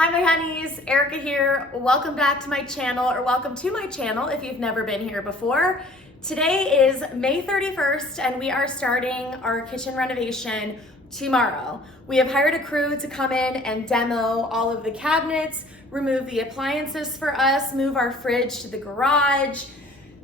Hi my honeys, Erica here. Welcome back to my channel, or welcome to my channel if you've never been here before. Today is May 31st and we are starting our kitchen renovation tomorrow. We have hired a crew to come in and demo all of the cabinets, remove the appliances for us, move our fridge to the garage,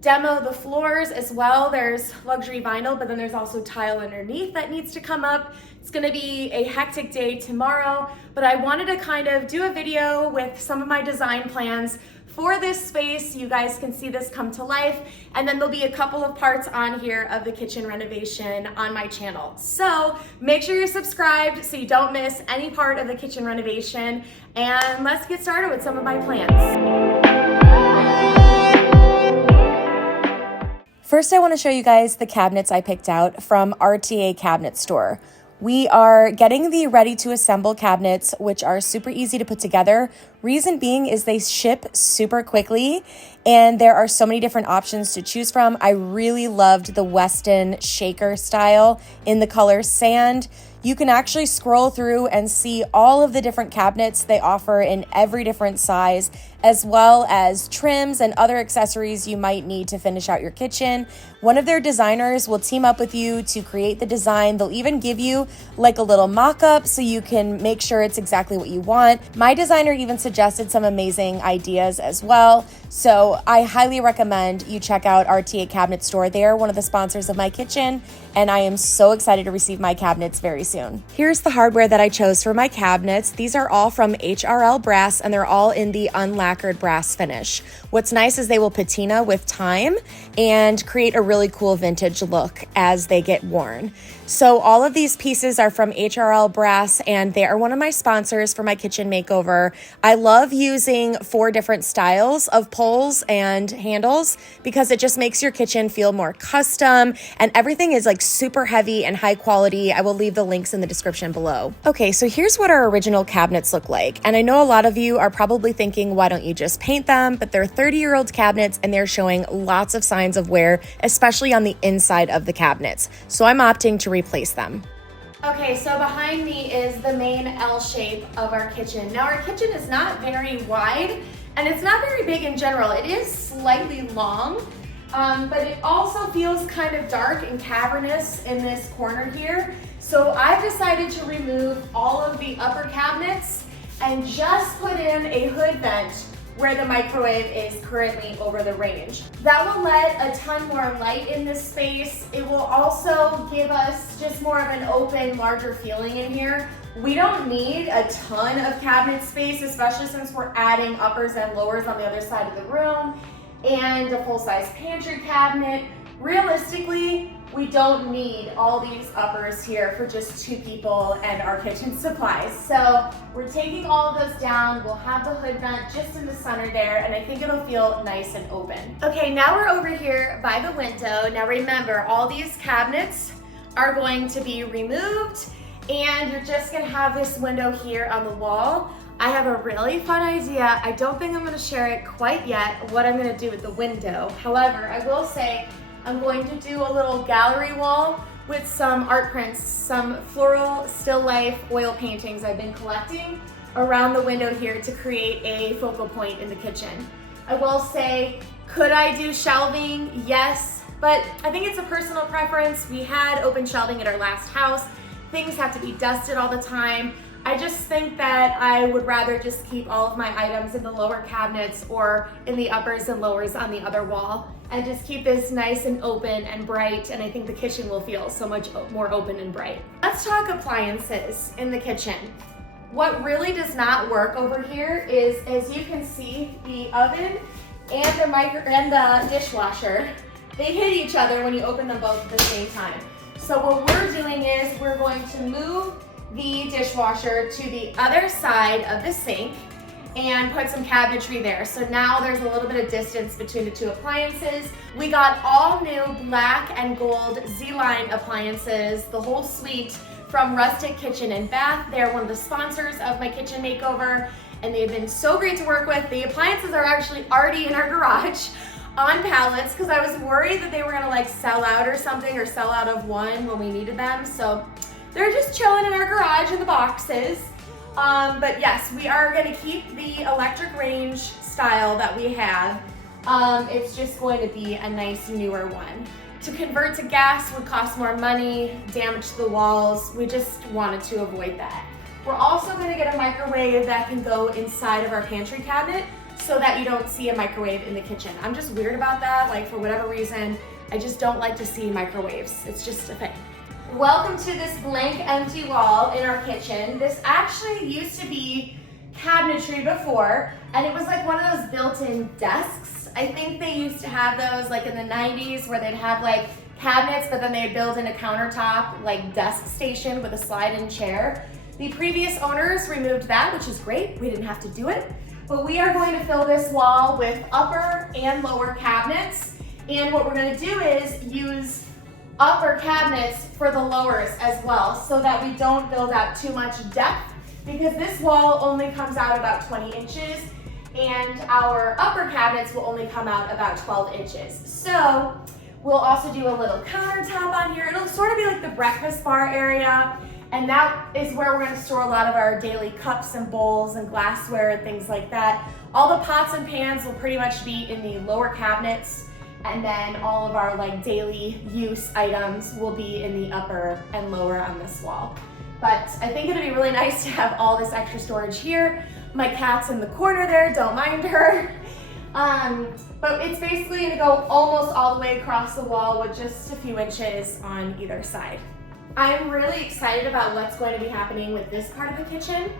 demo the floors as well. There's luxury vinyl, but then there's also tile underneath that needs to come up. It's gonna be a hectic day tomorrow, but I wanted to kind of do a video with some of my design plans for this space. You guys can see this come to life, and then there'll be a couple of parts on here of the kitchen renovation on my channel. So make sure you're subscribed so you don't miss any part of the kitchen renovation, and let's get started with some of my plans. First, I want to show you guys the cabinets I picked out from RTA Cabinet Store. We are getting the ready-to-assemble cabinets, which are super easy to put together. Reason being is they ship super quickly, and there are so many different options to choose from. I really loved the Weston shaker style in the color sand. You can actually scroll through and see all of the different cabinets they offer in every different size, as well as trims and other accessories you might need to finish out your kitchen. One of their designers will team up with you to create the design. They'll even give you like a little mock-up so you can make sure it's exactly what you want. My designer even suggested some amazing ideas as well. So I highly recommend you check out RTA Cabinet Store. They are one of the sponsors of my kitchen, and I am so excited to receive my cabinets very soon. Here's the hardware that I chose for my cabinets. These are all from HRL Brass, and they're all in the unlacquered brass finish. What's nice is they will patina with time and create a really cool vintage look as they get worn. So all of these pieces are from HRL Brass, and they are one of my sponsors for my kitchen makeover. I love using 4 different styles of poles and handles because it just makes your kitchen feel more custom, and everything is like super heavy and high quality. I will leave the links in the description below. Okay, so here's what our original cabinets look like. And I know a lot of you are probably thinking, why don't you just paint them? But they're 30-year-old cabinets and they're showing lots of signs of wear, especially on the inside of the cabinets. So I'm opting to replace them. Okay, so behind me is the main L shape of our kitchen. Now our kitchen is not very wide and it's not very big in general. It is slightly long, but it also feels kind of dark and cavernous in this corner here. So I've decided to remove all of the upper cabinets and just put in a hood vent where the microwave is currently over the range. That will let a ton more light in this space. It will also give us just more of an open, larger feeling in here. We don't need a ton of cabinet space, especially since we're adding uppers and lowers on the other side of the room and a full-size pantry cabinet. Realistically, we don't need all these uppers here for just 2 people and our kitchen supplies. So we're taking all of those down. We'll have the hood vent just in the center there, and I think it'll feel nice and open. Okay, now we're over here by the window. Now remember, all these cabinets are going to be removed, and you're just gonna have this window here on the wall. I have a really fun idea. I don't think I'm gonna share it quite yet, what I'm gonna do with the window. However, I will say, I'm going to do a little gallery wall with some art prints, some floral still life oil paintings I've been collecting around the window here to create a focal point in the kitchen. I will say, could I do shelving? Yes, but I think it's a personal preference. We had open shelving at our last house. Things have to be dusted all the time. I just think that I would rather just keep all of my items in the lower cabinets or in the uppers and lowers on the other wall and just keep this nice and open and bright, and I think the kitchen will feel so much more open and bright. Let's talk appliances in the kitchen. What really does not work over here is, as you can see, the oven and the dishwasher, they hit each other when you open them both at the same time. So what we're doing is we're going to move the dishwasher to the other side of the sink and put some cabinetry there. So now there's a little bit of distance between the 2 appliances. We got all new black and gold ZLine Appliances, the whole suite from Rustic Kitchen and Bath. They're one of the sponsors of my kitchen makeover, and they've been so great to work with. The appliances are actually already in our garage on pallets because I was worried that they were gonna like sell out or something, or sell out of one when we needed them. So they're just chilling in our garage in the boxes. But yes, we are gonna keep the electric range style that we have. It's just going to be a nice newer one. To convert to gas would cost more money, damage the walls. We just wanted to avoid that. We're also gonna get a microwave that can go inside of our pantry cabinet so that you don't see a microwave in the kitchen. I'm just weird about that, like for whatever reason, I just don't like to see microwaves. It's just a thing. Welcome to this blank empty wall in our kitchen. This actually used to be cabinetry before, and it was like one of those built-in desks. I think they used to have those like in the 90s where they'd have like cabinets, but then they'd build in a countertop like desk station with a slide-in chair. The previous owners removed that, which is great. We didn't have to do it. But we are going to fill this wall with upper and lower cabinets. And what we're gonna do is use upper cabinets for the lowers as well so that we don't build out too much depth, because this wall only comes out about 20 inches and our upper cabinets will only come out about 12 inches. So we'll also do a little countertop on here. It'll sort of be like the breakfast bar area, and that is where we're gonna store a lot of our daily cups and bowls and glassware and things like that. All the pots and pans will pretty much be in the lower cabinets, and then all of our like daily use items will be in the upper and lower on this wall. But I think it'd be really nice to have all this extra storage here. My cat's in the corner there, don't mind her. But it's basically gonna go almost all the way across the wall with just a few inches on either side. I'm really excited about what's going to be happening with this part of the kitchen.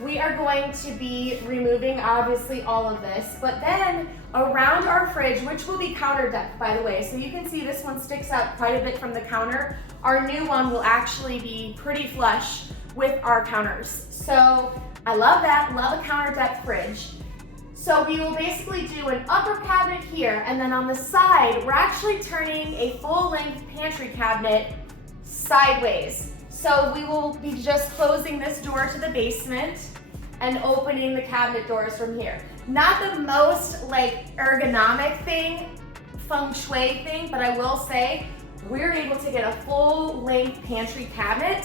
We are going to be removing obviously all of this, but then around our fridge, which will be counter depth by the way, so you can see this one sticks out quite a bit from the counter. Our new one will actually be pretty flush with our counters. So I love that, love a counter depth fridge. So we will basically do an upper cabinet here, and then on the side, we're actually turning a full length pantry cabinet sideways. So we will be just closing this door to the basement and opening the cabinet doors from here. Not the most like ergonomic thing, feng shui thing, but I will say we're able to get a full length pantry cabinet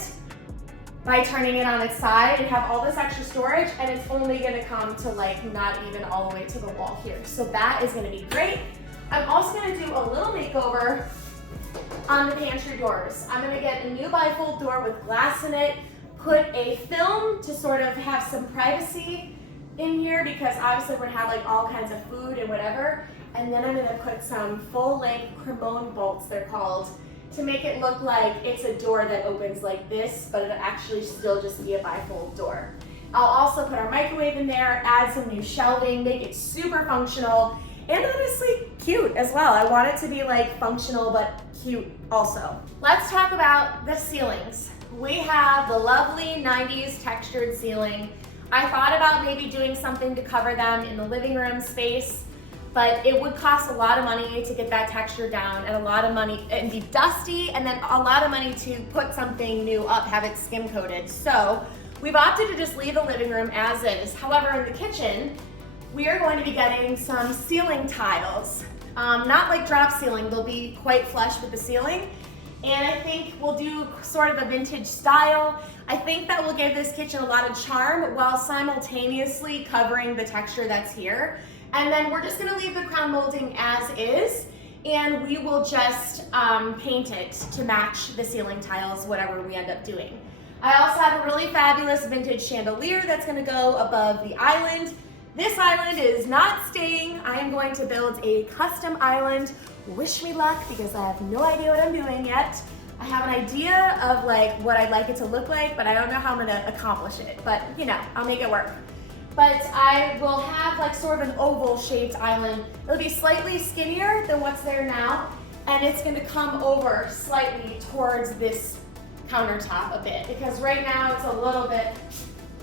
by turning it on its side and have all this extra storage, and it's only gonna come to like not even all the way to the wall here. So that is gonna be great. I'm also gonna do a little makeover on the pantry doors. I'm gonna get a new bifold door with glass in it, put a film to sort of have some privacy in here because obviously we're gonna have like all kinds of food and whatever. And then I'm gonna put some full length Cremone bolts, they're called, to make it look like it's a door that opens like this, but it'll actually still just be a bifold door. I'll also put our microwave in there, add some new shelving, make it super functional, and honestly cute as well. I want it to be like functional but cute also. Let's talk about the ceilings. We have the lovely 90s textured ceiling. I thought about maybe doing something to cover them in the living room space, but it would cost a lot of money to get that texture down, and a lot of money, and be dusty, and then a lot of money to put something new up, have it skim coated. So we've opted to just leave the living room as is. However, in the kitchen, we are going to be getting some ceiling tiles. Not like drop ceiling, they'll be quite flush with the ceiling. And I think we'll do sort of a vintage style. I think that will give this kitchen a lot of charm while simultaneously covering the texture that's here. And then we're just gonna leave the crown molding as is, and we will just paint it to match the ceiling tiles, whatever we end up doing. I also have a really fabulous vintage chandelier that's gonna go above the island. This island is not staying. I am going to build a custom island. Wish me luck, because I have no idea what I'm doing yet. I have an idea of like what I'd like it to look like, but I don't know how I'm gonna accomplish it. But you know, I'll make it work. But I will have like sort of an oval shaped island. It'll be slightly skinnier than what's there now, and it's gonna come over slightly towards this countertop a bit, because right now it's a little bit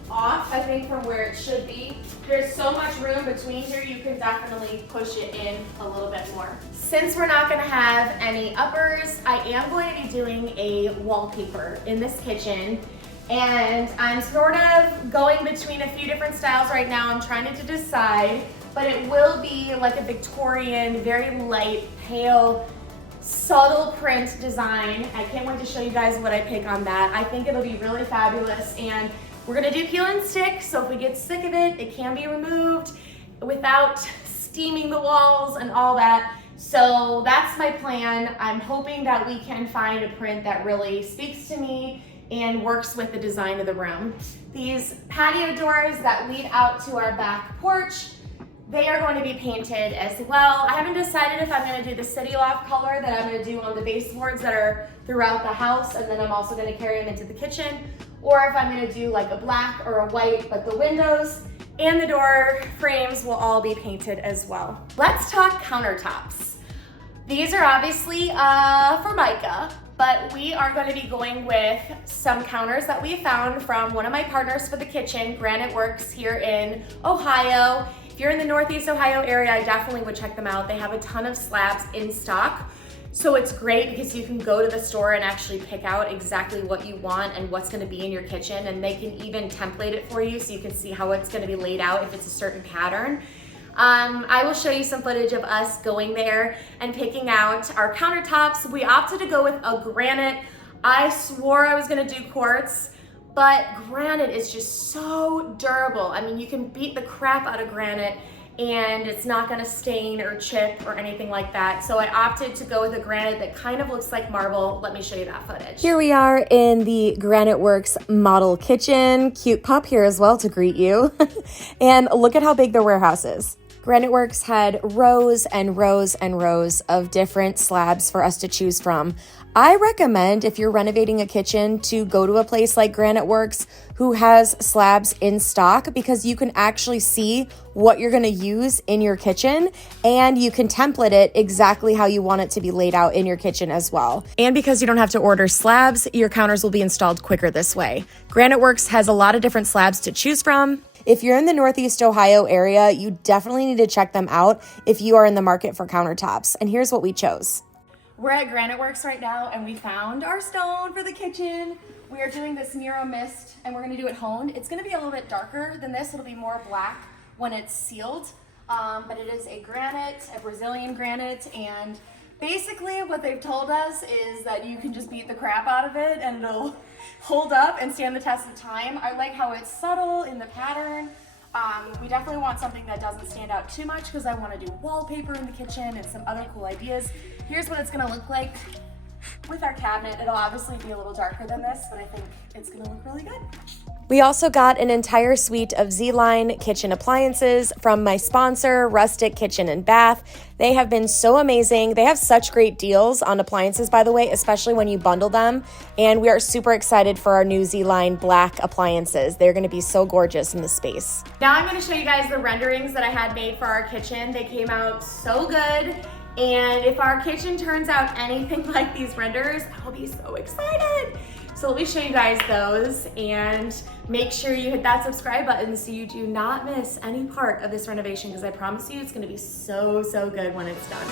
off, I think, from where it should be. There's so much room between here, you can definitely push it in a little bit more. Since we're not gonna have any uppers, I am going to be doing a wallpaper in this kitchen. And I'm sort of going between a few different styles right now. I'm trying to decide, but it will be like a Victorian, very light, pale, subtle print design. I can't wait to show you guys what I pick on that. I think it'll be really fabulous, and We're gonna do peel and stick, so if we get sick of it, it can be removed without steaming the walls and all that. So that's my plan. I'm hoping that we can find a print that really speaks to me and works with the design of the room. These patio doors that lead out to our back porch, they are going to be painted as well. I haven't decided if I'm gonna do the City Loft color that I'm gonna do on the baseboards that are throughout the house, and then I'm also gonna carry them into the kitchen, or if I'm gonna do like a black or a white, but the windows and the door frames will all be painted as well. Let's talk countertops. These are obviously Formica, but we are going to be going with some counters that we found from one of my partners for the kitchen, Granite Works here in Ohio. If you're in the Northeast Ohio area, I definitely would check them out. They have a ton of slabs in stock. So it's great because you can go to the store and actually pick out exactly what you want and what's gonna be in your kitchen, and they can even template it for you so you can see how it's gonna be laid out if it's a certain pattern. I will show you some footage of us going there and picking out our countertops. We opted to go with a granite. I swore I was gonna do quartz, but granite is just so durable. I mean, you can beat the crap out of granite and it's not gonna stain or chip or anything like that. So I opted to go with a granite that kind of looks like marble. Let me show you that footage. Here we are in the Granite Works model kitchen. Cute pup here as well to greet you. And look at how big the warehouse is. Granite Works had rows and rows and rows of different slabs for us to choose from. I recommend, if you're renovating a kitchen, to go to a place like Granite Works who has slabs in stock, because you can actually see what you're going to use in your kitchen and you can template it exactly how you want it to be laid out in your kitchen as well. And because you don't have to order slabs, your counters will be installed quicker this way. Granite Works has a lot of different slabs to choose from. If you're in the Northeast Ohio area, you definitely need to check them out if you are in the market for countertops. And here's what we chose. We're at Granite Works right now and we found our stone for the kitchen. We are doing this Miro mist and we're gonna do it honed. It's gonna be a little bit darker than this. It'll be more black when it's sealed. But it is a granite, a Brazilian granite, and basically what they've told us is that you can just beat the crap out of it and it'll hold up and stand the test of time. I like how it's subtle in the pattern. We definitely want something that doesn't stand out too much because I want to do wallpaper in the kitchen and some other cool ideas. Here's what it's going to look like with our cabinet. It'll obviously be a little darker than this, but I think it's going to look really good. We also got an entire suite of ZLine kitchen appliances from my sponsor, Rustic Kitchen and Bath. They have been so amazing. They have such great deals on appliances, by the way, especially when you bundle them. And we are super excited for our new ZLine black appliances. They're gonna be so gorgeous in the space. Now I'm gonna show you guys the renderings that I had made for our kitchen. They came out so good. And if our kitchen turns out anything like these renders, I'll be so excited. So let me show you guys those and make sure you hit that subscribe button so you do not miss any part of this renovation, because I promise you it's gonna be so, so good when it's done.